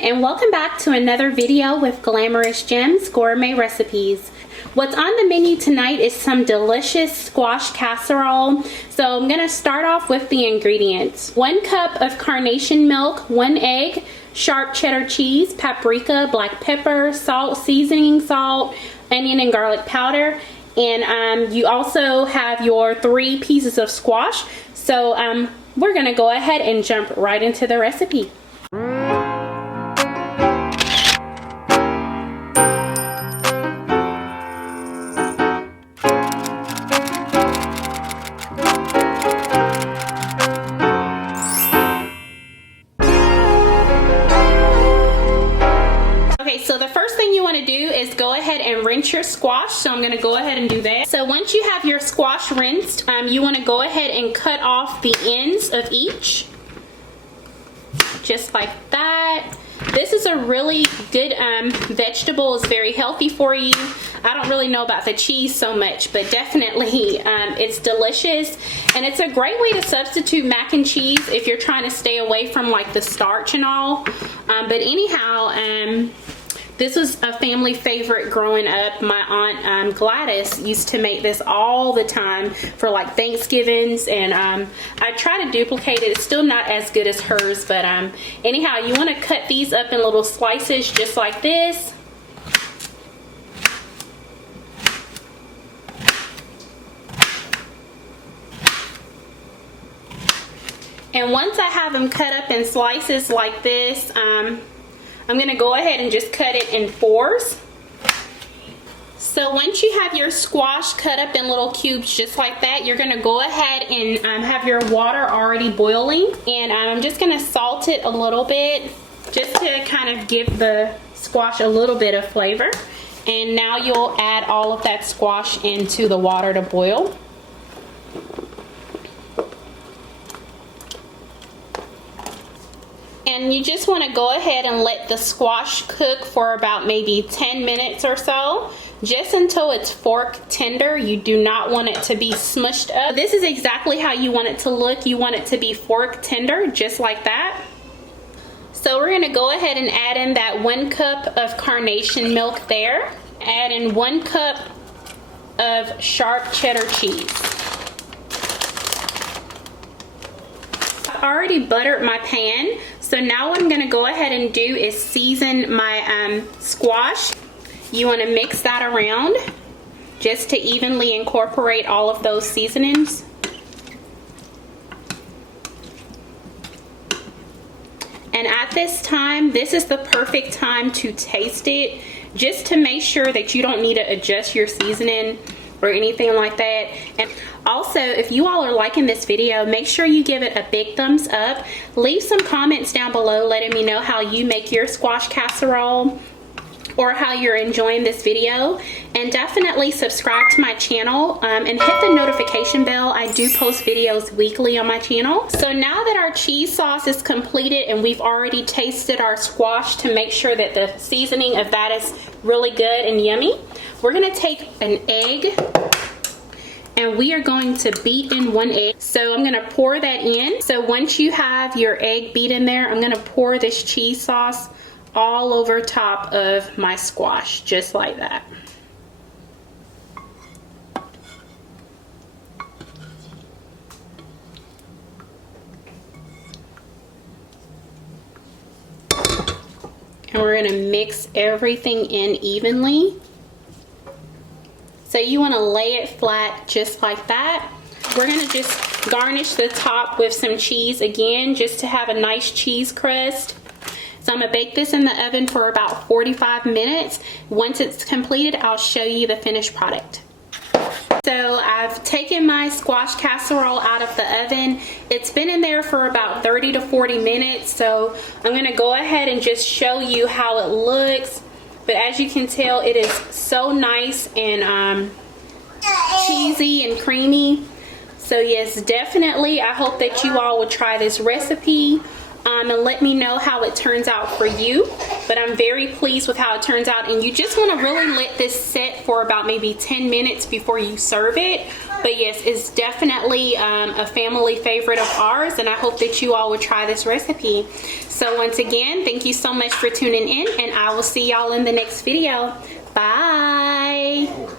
and welcome back to another video with Glameres Gems Gourmet Recipes. What's on the menu tonight is some delicious squash casserole. So I'm going to start off with the ingredients. 1 cup of carnation milk, 1 egg, sharp cheddar cheese, paprika, black pepper, salt, seasoning salt, onion and garlic powder. And you also have your 3 pieces of squash. So we're going to go ahead and jump right into the recipe. So the first thing you want to do is go ahead and rinse your squash. So I'm going to go ahead and do that. So once you have your squash rinsed, you want to go ahead and cut off the ends of each. Just like that. This is a really good vegetable. It's very healthy for you. I don't really know about the cheese so much, but definitely it's delicious. And it's a great way to substitute mac and cheese if you're trying to stay away from like the starch and all. But anyhow, this was a family favorite growing up. My aunt Gladys used to make this all the time for like Thanksgivings, and I try to duplicate it. It's still not as good as hers, but anyhow, you want to cut these up in little slices just like this. And once I have them cut up in slices like this, I'm going to go ahead and just cut it in 4s. So once you have your squash cut up in little cubes just like that, you're going to go ahead and have your water already boiling. And I'm just going to salt it a little bit just to kind of give the squash a little bit of flavor. And now you'll add all of that squash into the water to boil. And you just want to go ahead and let the squash cook for about maybe 10 minutes or so, just until it's fork tender. You do not want it to be smushed up. This is exactly how you want it to look. You want it to be fork tender, just like that. So we're going to go ahead and add in that 1 cup of carnation milk there. Add in 1 cup of sharp cheddar cheese. I've already buttered my pan. So now what I'm going to go ahead and do is season my squash. You want to mix that around just to evenly incorporate all of those seasonings. And at this time, this is the perfect time to taste it, just to make sure that you don't need to adjust your seasoning or anything like that. And also, if you all are liking this video, make sure you give it a big thumbs up. Leave some comments down below letting me know how you make your squash casserole or how you're enjoying this video. And definitely subscribe to my channel and hit the notification bell. I do post videos weekly on my channel. So now that our cheese sauce is completed and we've already tasted our squash to make sure that the seasoning of that is really good and yummy, we're going to take an egg and we are going to beat in 1 egg. So I'm going to pour that in. So once you have your egg beat in there, I'm going to pour this cheese sauce all over top of my squash, just like that. And we're going to mix everything in evenly. So you want to lay it flat just like that. We're going to just garnish the top with some cheese again, just to have a nice cheese crust. So I'm going to bake this in the oven for about 45 minutes. Once it's completed, I'll show you the finished product. So I've taken my squash casserole out of the oven. It's been in there for about 30 to 40 minutes. So I'm going to go ahead and just show you how it looks. But as you can tell, it is so nice and cheesy and creamy. So yes, definitely, I hope that you all would try this recipe and let me know how it turns out for you. But I'm very pleased with how it turns out. And you just want to really let this set for about maybe 10 minutes before you serve it. But yes, it's definitely a family favorite of ours, and I hope that you all will try this recipe. So once again, thank you so much for tuning in, and I will see y'all in the next video. Bye.